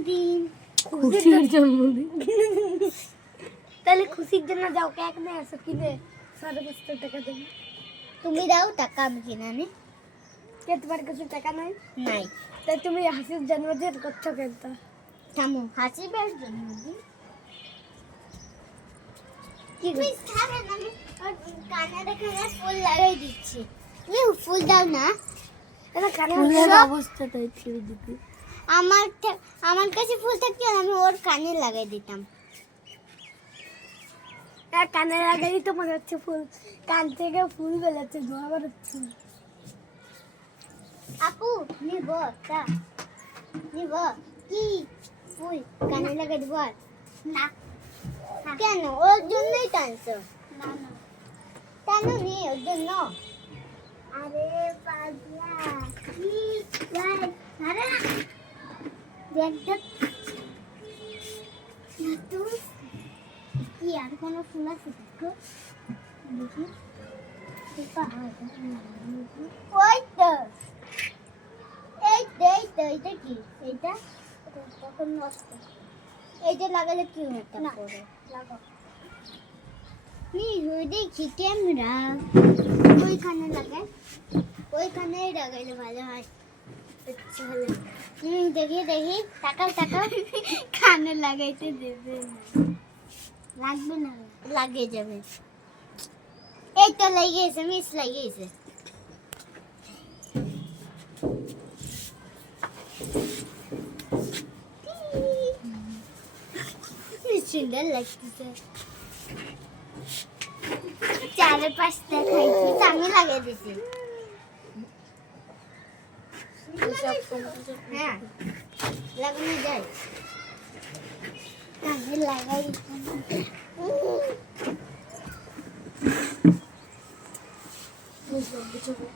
জন্মদিন। খুশির জন্মদিন। তাহলে খুশির জন্য যাও, কেক নিয়ে আসো, কিনে 550 টাকা দেবে। তুমি দাও টাকা, আমি কিনে আনি। কে তোমার কাছে টাকা নাই? নাই। তাই তুমি হাসির জন্মদিন করছো কেন? তা থামো, হাসি বের জন্মদিন। কি তুমি খাবেন, আমি কানের এখানে ফুল লাগাই দিচ্ছি। তুমি ফুল দাও না। এটা কানে ফুলের অবস্থাটাই ছেড়ে দিতে। আমার কাছে ফুল থাকতো, আমি ওর কানে লাগাই দিতাম। কানে লাগাই তো মনে হচ্ছে ফুল, কান থেকে ফুল বেরোচ্ছে, ধোয়া বেরোচ্ছে। আপু নিব তা, নিব কি ফুল কানে লাগাই দিব? না। কেন? ওর জন্যই টানছো? না না, টানো নি ওর জন্য। আরে পাগলা, কি ভাই, আরে দেখ দেখ তুই কি আর কোনো ফুল আছে? দেখো দেখি, ওই তো, এইটা কি? এইটা তখন নষ্ট। এইটা লাগালে কি হতো? না লাগাও নি, দেখি ক্যামেরা ওইখানে লাগাই, ওইখানেই লাগাইলে ভালো হয়। আচ্ছা ভালো। দেখি দেখি, টাকাও টাকাও। কানে লাগাইতে দেবে না, লাগবে না, লাগিয়ে যাবে। এই তো লাগিয়েছে, মিস লাগিয়েছে। সুন্দর লাগতেছে। চারপাশটা খাইছি, আমি লাগিয়ে দিছি। হ্যাঁ লাগানো যায়, কাজে লাগাই। বুঝলাম, বুঝবো।